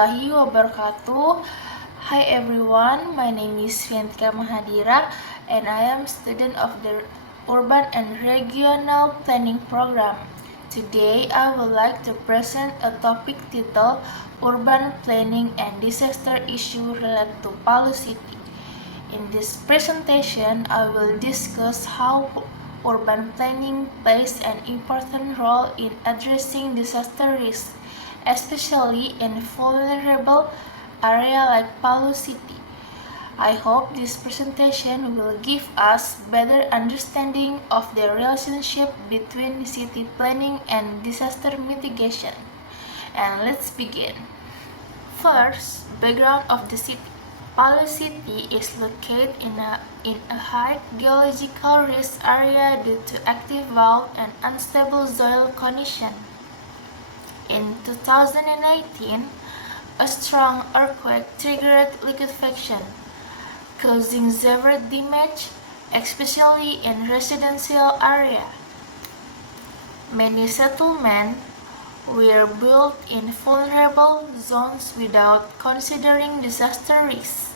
warahmatullahi wabarakatuh. Hi everyone, my name is Fiantika Mahadira and I am student of the Urban and Regional Planning Program. Today I would like to present a topic titled Urban Planning and Disaster Issue Related to Palu City. In this presentation, I will discuss how urban planning plays an important role in addressing disaster risk, especially in vulnerable areas like Palu City. I hope this presentation will give us better understanding of the relationship between city planning and disaster mitigation. And let's begin. First, background of the city. Palu City is located in a high geological risk area due to active fault and unstable soil condition. In 2019, a strong earthquake triggered liquefaction, causing severe damage, especially in residential area. Many settlements were built in vulnerable zones without considering disaster risks.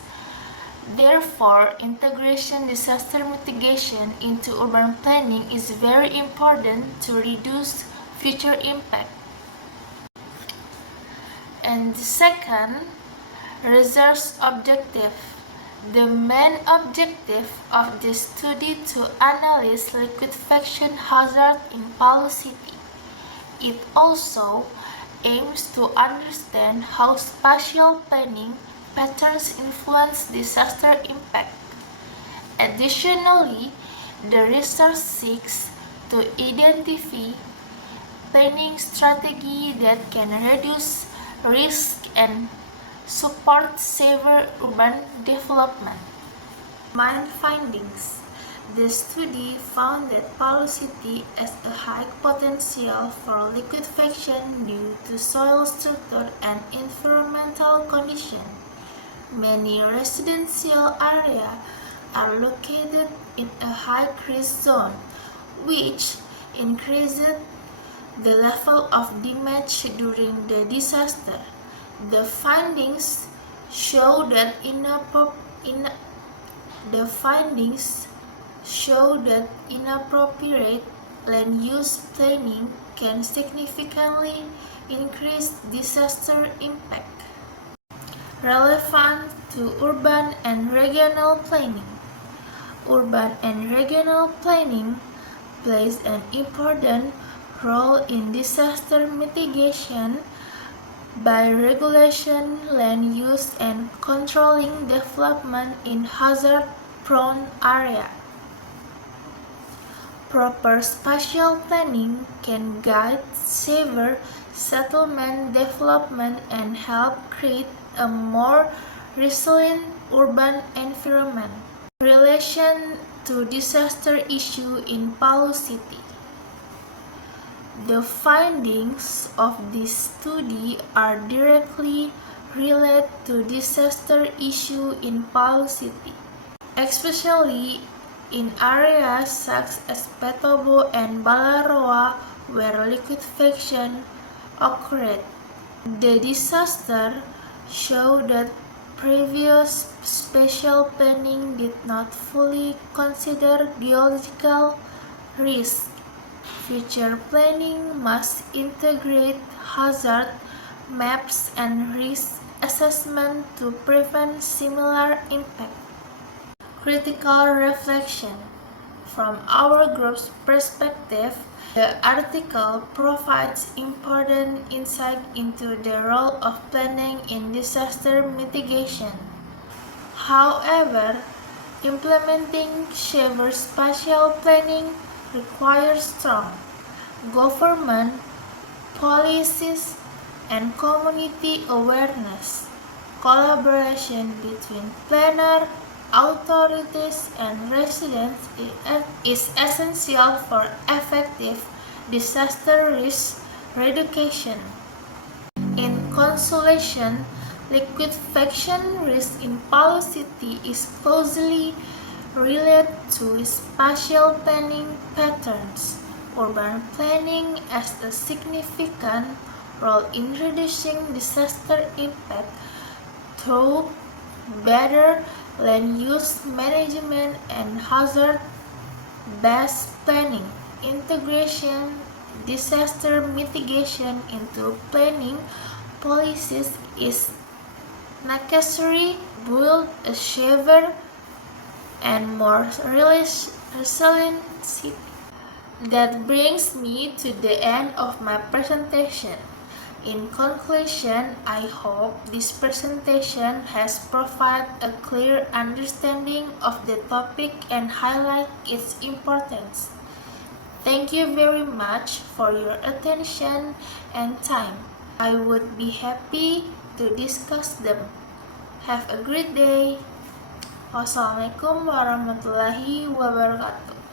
Therefore, integration disaster mitigation into urban planning is very important to reduce future impact. And second, research objective. The main objective of this study to analyze liquefaction hazard in Palu City. It also aims to understand how spatial planning patterns influence disaster impact. Additionally, the research seeks to identify planning strategies that can reduce risk and support safer urban development. Main findings. The study found that Palu City has a high potential for liquefaction due to soil structure and environmental conditions. Many residential areas are located in a high-risk zone, which increases the level of damage during the disaster. The findings show that inappropriate land use planning can significantly increase disaster impact. Relevant to urban and regional planning. Urban and regional planning plays an important role in disaster mitigation by regulating land use and controlling development in hazard-prone areas. Proper spatial planning can guide safer settlement development and help create a more resilient urban environment. Relation to disaster issue in Palu City. The findings of this study are directly related to disaster issue in Palu City, especially in areas such as Petobo and Balaroa where liquefaction occurred. The disaster showed that previous spatial planning did not fully consider geological risk. Future planning must integrate hazard maps and risk assessment to prevent similar impact. Critical reflection. From our group's perspective, the article provides important insight into the role of planning in disaster mitigation. However, implementing safer spatial planning requires strong government policies and community awareness. Collaboration between planner, authorities, and residents is essential for effective disaster risk reduction. In conclusion, liquefaction risk in Palu City is closely related to spatial planning patterns. Urban planning has a significant role in reducing disaster impact through better land use management and hazard-based planning. Integration disaster mitigation into planning policies is necessary to build a safer and more resilient city. That brings me to the end of my presentation. In conclusion, I hope this presentation has provided a clear understanding of the topic and highlight its importance. Thank you very much for your attention and time. I would be happy to discuss them. Have a great day. Wassalamualaikum warahmatullahi wabarakatuh.